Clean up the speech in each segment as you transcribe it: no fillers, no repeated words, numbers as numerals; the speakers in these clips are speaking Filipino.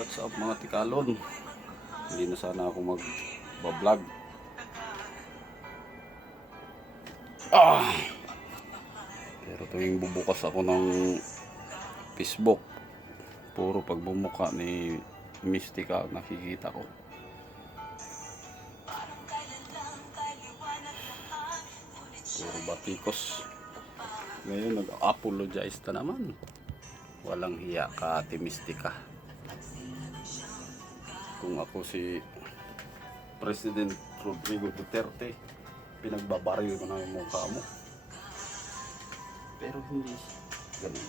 What's up mga tikalon? Hindi na sana ako mag-vlog. Pero tuwing bubukas ako ng Facebook, puro pagbumuka ni Mystica nakikita ko. Puro batikos. Ngayon nag-apologize na naman. Walang hiya ka, Ate Mystica. Kung ako si President Rodrigo Duterte, pinagbabaril ko na yung mukha mo. Pero hindi ganun.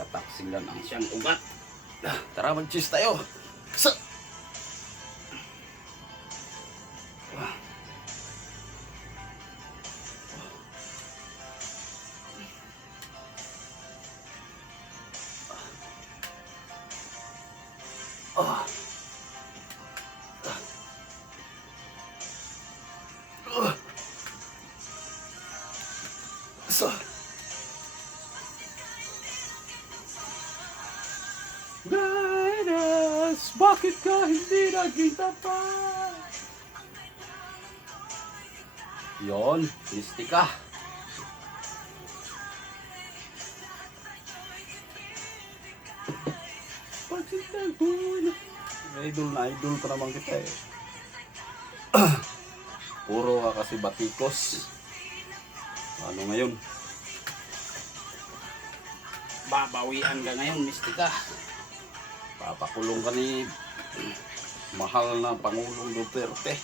Tataksilan ang siyang ugat. Tara, mag-cheese tayo. Sa Guidance, bakit ka hindi nakita pa? Yon, Mystica. Idol na idol pa naman kita eh. Puro ka kasi batikos. Ano ngayon? Babawian ka ngayon, Mystica. Papakulong ka ni mahal na Pangulong Duterte.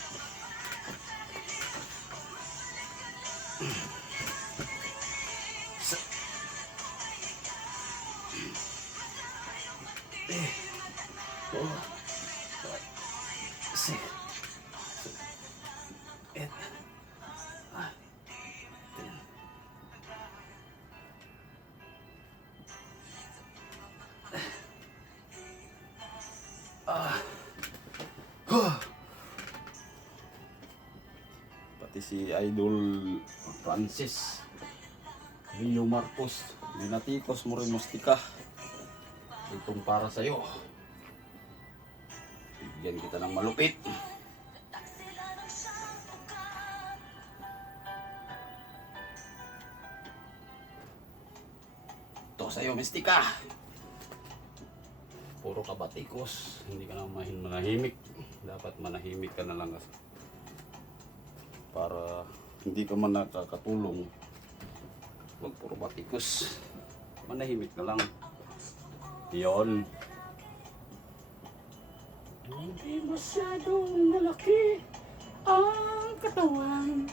Pati si Idol Francis Rio Marcos, binatikos mo rin, Mystica. Itong para sa'yo. Bigyan kita ng malupit. Ito sa'yo, Mystica. Puro ka batikos, hindi ka na manahimik. Dapat manahimik ka na lang para hindi ka man nakakatulong. Huwag puro batikos, manahimik na lang. Yon. Hindi masyadong malaki ang katawan.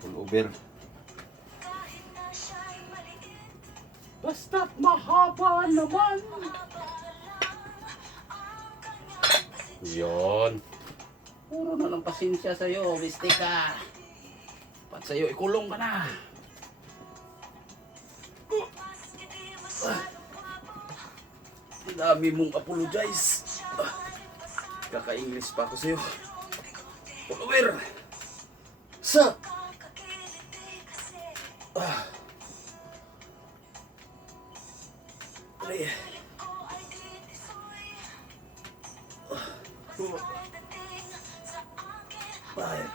Pull over. Basta't mahaba naman. Yon. Puro na ng pasensya sa'yo, Mystica. Pat sa'yo, ikulong ka na. Ang dami mong apologize. Kaka-English pa ako sa'yo. Pull over. Sa Three. 4. 5.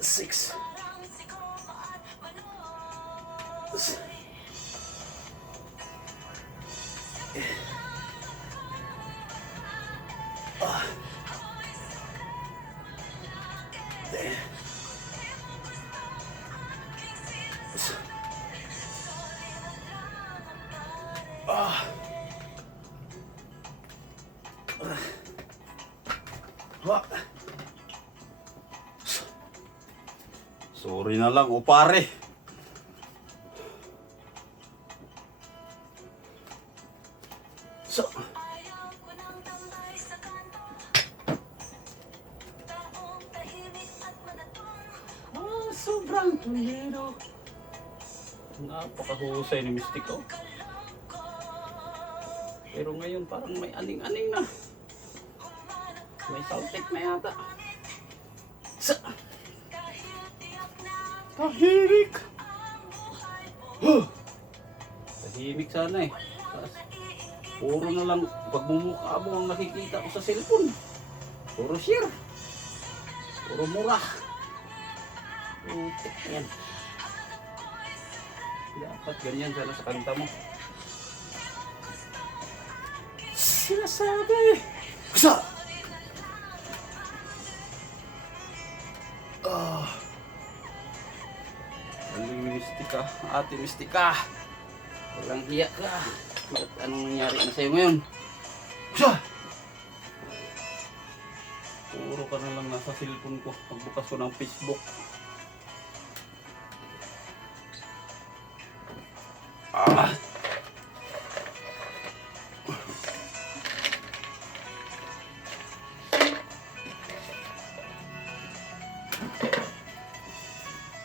6. Sorry na lang, o pare. So, sobrang tulido. Napakahusay ni Mystica. Pero ngayon parang may aning-aning na. May saltik na yata. Sa tahimik. Tahimik sana eh. Puro na lang pagmumukha mo ang nakikita ko sa cellphone. Puro share. Puro mura. Putik yan. Dapat ganyan sana sa kanta mo. Sinasabi. Sa mistika, ate mistika. Walang hiya ka. Bakit anong nangyari na sa'yo ngayon? Sa puro ka na lang nasa cellphone ko. Pagbukas ko ng Facebook.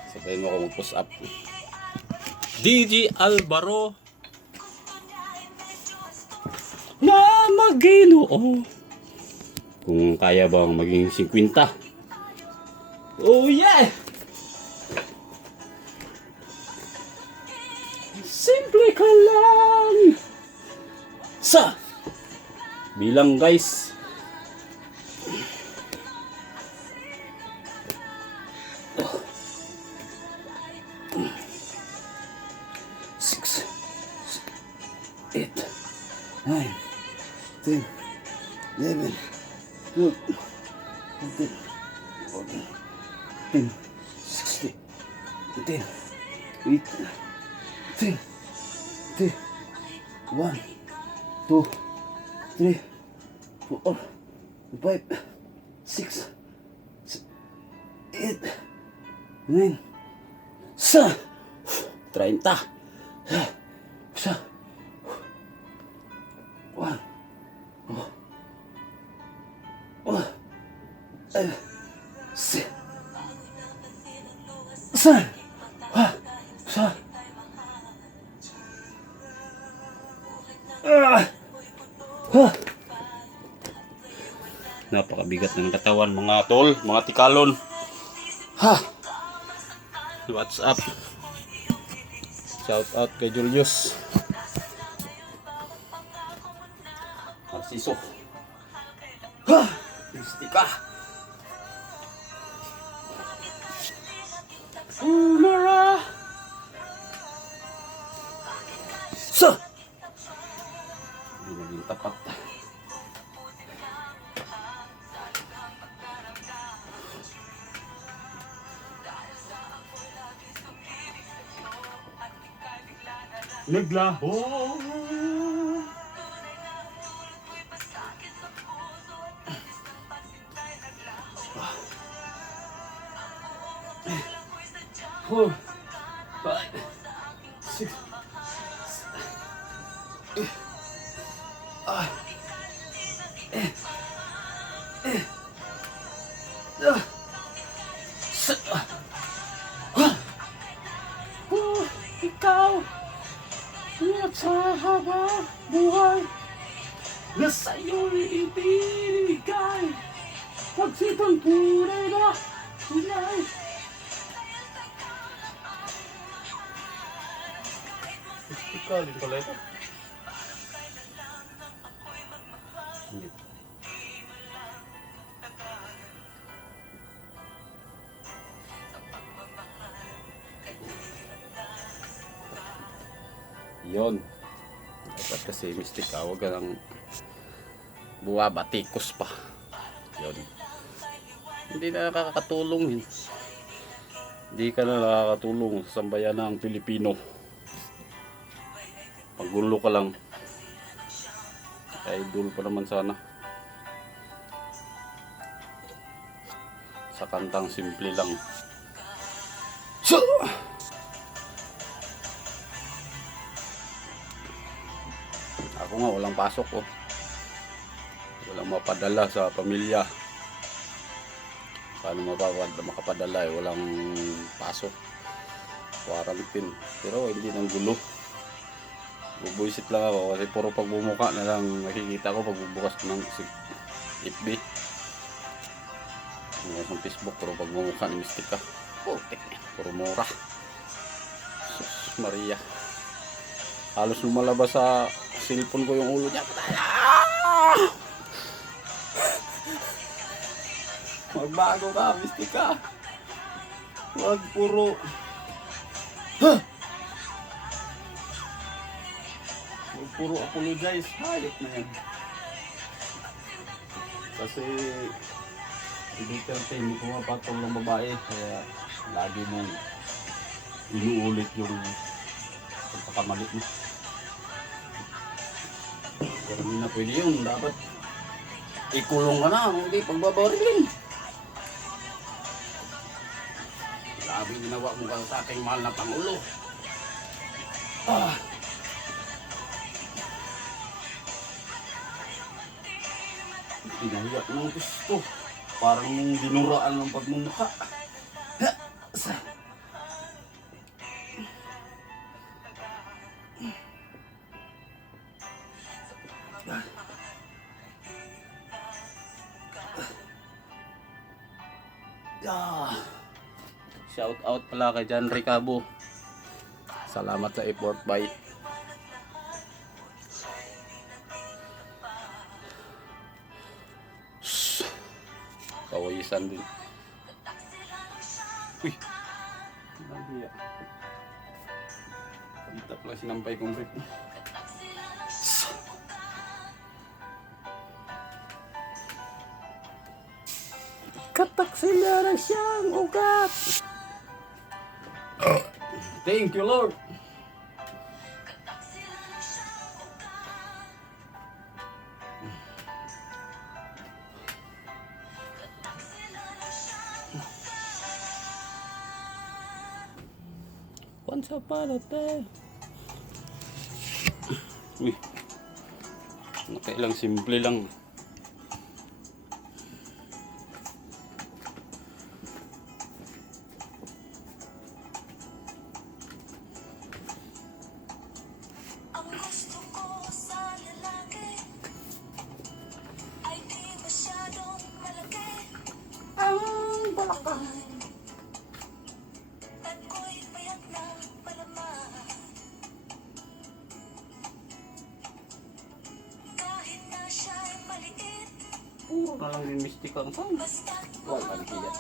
Sabayin mo ako mag-push up. DJ Alvaro na Maginoo. Kung kaya bang maging 50? Oh yeah! Simple ka lang! Sa bilang guys. Six, 8, 9, 10, 11, 12, 13, 14, 15, 16, 17, 18, 19, 1, 2, 3, 4, 5, 6, 8, 9, 30. Sa 1, 2, napakabigat ng katawan mga tol, mga tikalon. What's up? Shout out kay Julius Narciso. Mistika. Umara. Sa hindi naging tapat. Naglaho. Four, 5, 6, 7, ikaw at sa habang buhay na sa'yo'y ibinigay. Pagsitang tunay na tunay. Ikaw din pala ito. Yon. Dapat kasi mistika, huwag ka ng buwabatikos pa. Yon. Hindi na nakakatulong yun. Hindi ka na nakakatulong sa sambayan ng Pilipino. Paggulo ka lang. Idol pa naman sana. Sa kantang simple lang. So! Ako nga walang pasok oh. Walang mapadala sa pamilya. Paano makapadala eh, walang pasok. Quarantine. Pero hindi nang gulo. Bubuisit lang ako kasi puro pagbumuka na lang nakikita ko pagbubukas ko ng FB. Ngayon sa Facebook, puro pagmumukha ni Mystica. Putik, puro mura. Sus Maria. Halos lumalabas sa cellphone ko yung ulo niya. Magbago ka, Mystica. Wag puro. Wag puro apologize. Hayop na yan. Kasi hindi hindi ko mapatong ng babae. Kaya lagi mong inuulit yung pagkakamali mo. Pero hindi na pwede yun. Dapat ikulong ka na. Hindi pagbabarilin. Grabe ginawa mo ka sa aking mahal na Pangulo. Pinahiyak ng gusto. Parang dinuraan ng pagmumukha. Shout out pala kay John Ricabo. Salamat sa effort by. Kawayisan din. Uy! Nahiya. Dito pala sinampay kong rip. Kataksilara siyang ugat! Thank you, Lord! Once upon a time. Uy. Nakailang simple lang. Ang gusto ko sa lalaki ay di masyadong malaki. Ang balakang puro na lang yung Mystica ang saan. Walang hiya.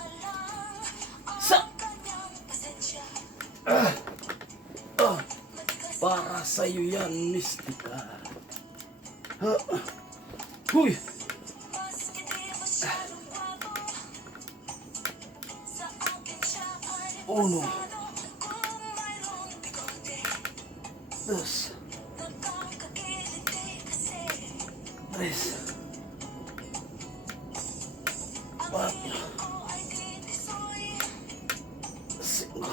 Sa! Para sa'yo yan, Mystica. Huy! Uno. Dos. Tres. Cuatro. Cinco.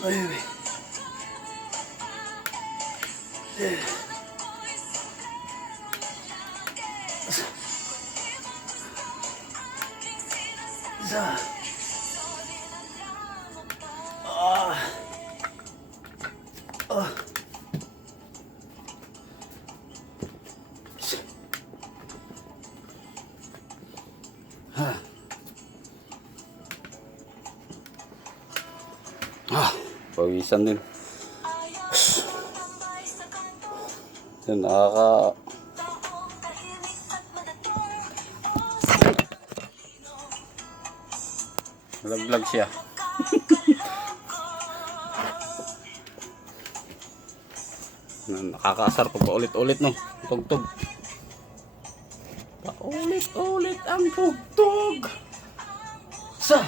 Nueve. Isa. Pawisan din. Yan, vlog siya. Nakakaasar pag paulit-ulit no, tugtog. Paulit-ulit ang tugtog. Sa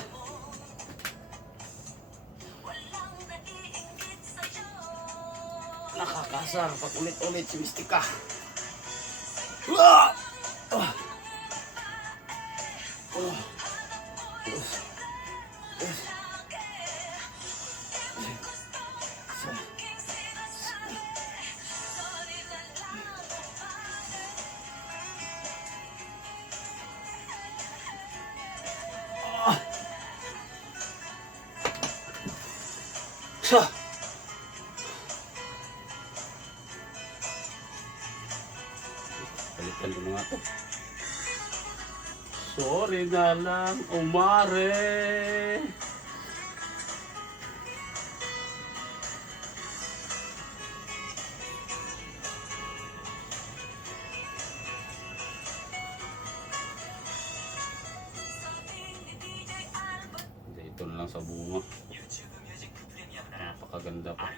nakakasar pag ulit-ulit si Mystica. Sa! Balikan ko mga to. Sorry na lang, umare. Ito na lang sa bunga. Napakaganda pa.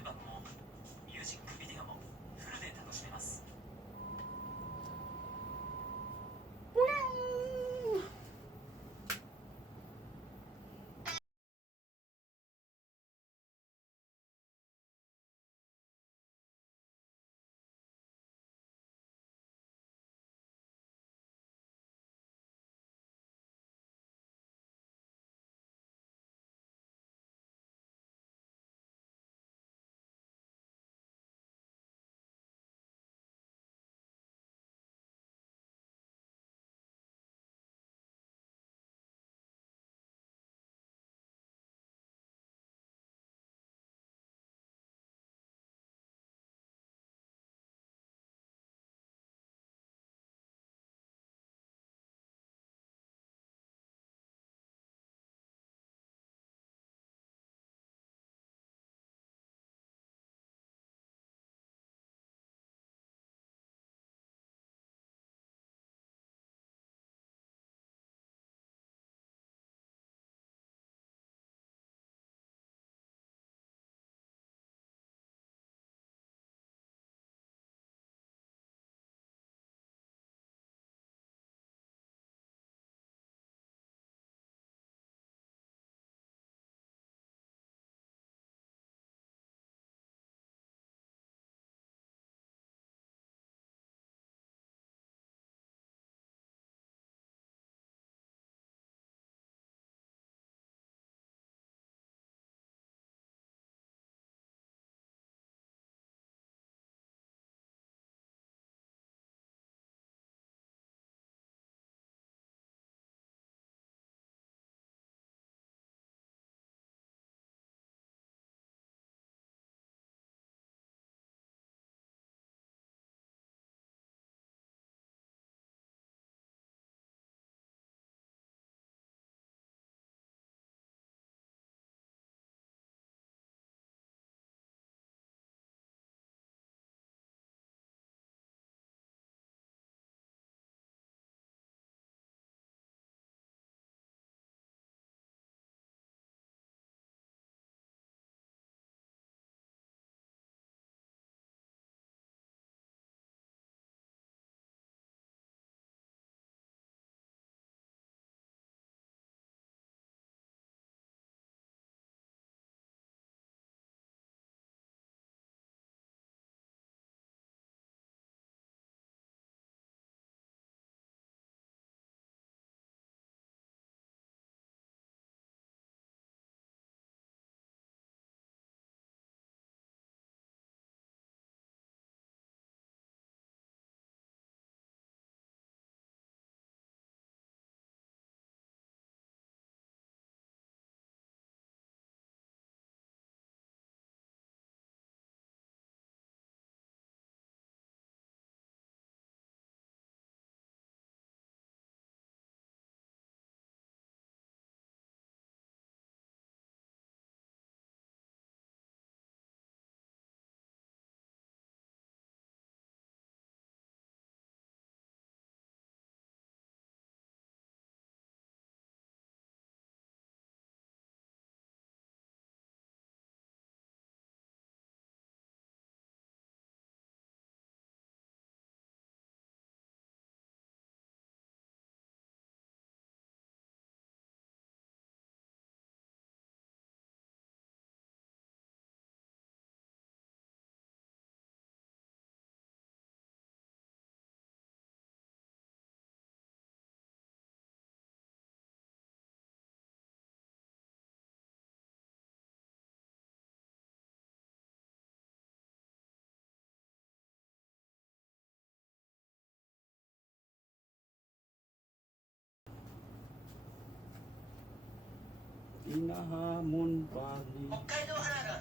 Inahamon pa rin. 北海道花が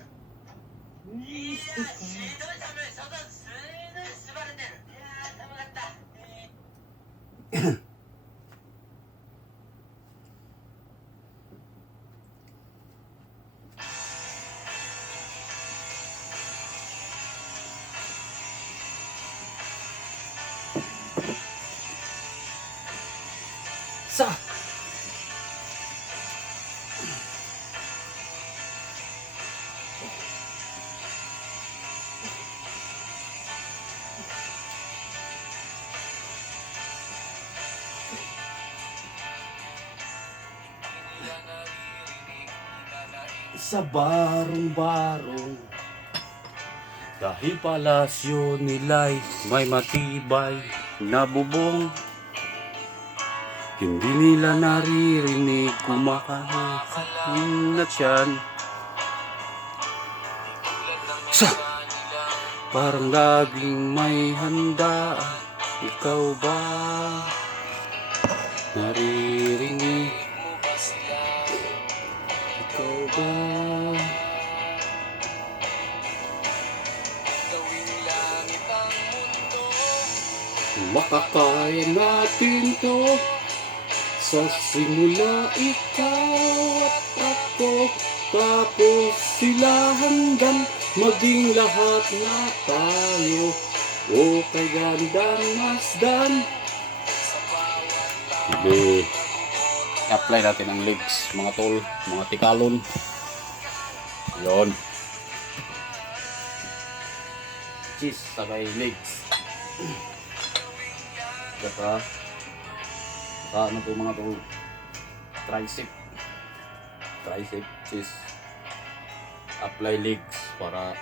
Sa sa barong-barong, dahil palasyo nila'y may matibay na bubong, hindi nila naririnig kumakain na tiyan. Sa parang laging may handa, ikaw ba naririnig? Ikaw ba makakaya natin to? Sa simula ikaw at ako, tapos sila hanggang maging lahat na tayo. O kay gandang masdan. Hindi. Apply natin ang legs, mga tol, mga tikalon. Yun. Cheese, sabay legs. Saka ano po mga tol, tricep, cheese, apply legs para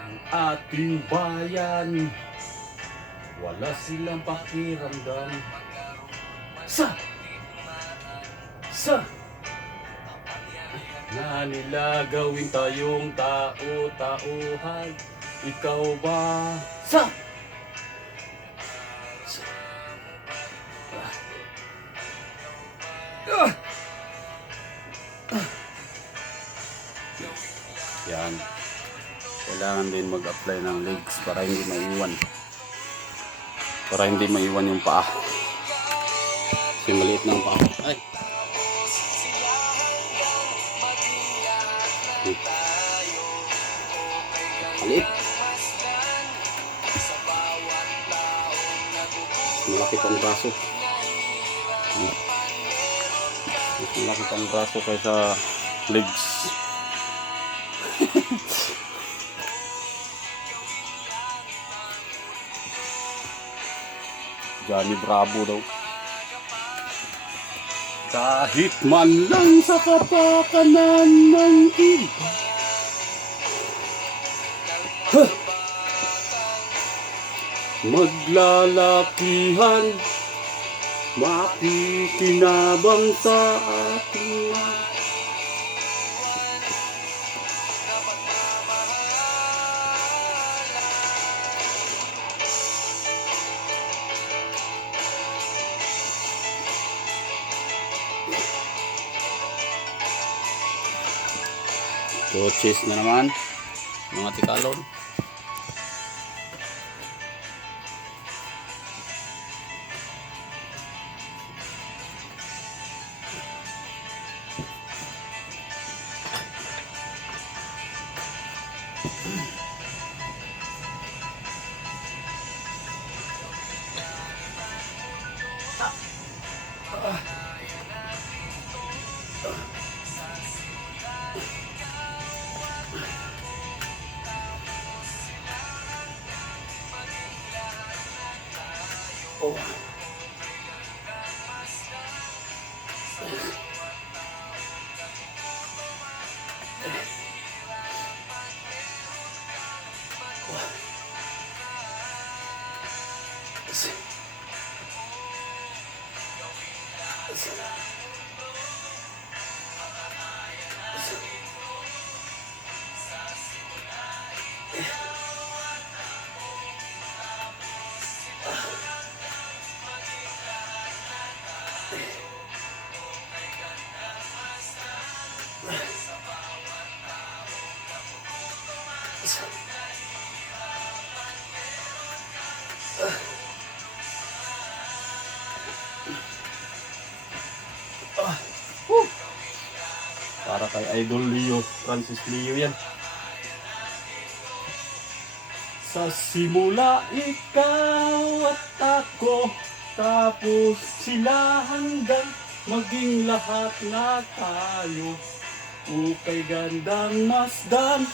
ang ating bayan, wala silang pakiramdam. Na nila gawin tayong tao-tauhan. Ikaw ba yan, kailangan din mag-apply ng legs para hindi maiwan yung paa kasi maliit ng paa. Ay, maliit, malaki pang braso, malaki pang braso kaysa legs. Johnny Bravo daw. Kahit man lang sa kapakanan ng iba, maglalakihan, makikinabang sa ating coaches na naman, mga tikalon. Oh. kay Idol Leo, Francis Leo yan. Sa simula ikaw at ako, tapos sila hanggang maging lahat na tayo. Ukay gandang masdan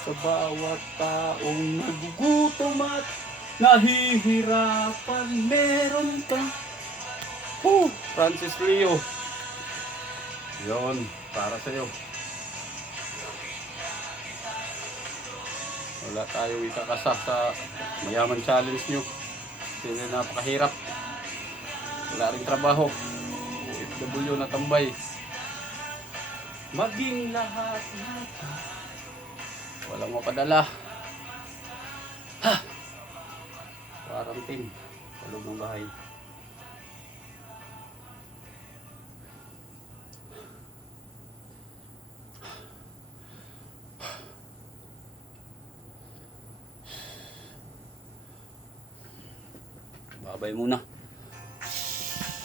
sa bawat taong nagugutom at nahihirapan. Meron kang Francis Leo. Yon, para sa'yo. Wala tayong ikakasa sa mayaman challenge nyo. Kasi napakahirap. Wala rin trabaho. OFW na tambay. Maging lahat na walang mapadala. Ha! Quarantine. Sa loob ng bahay. Babay muna.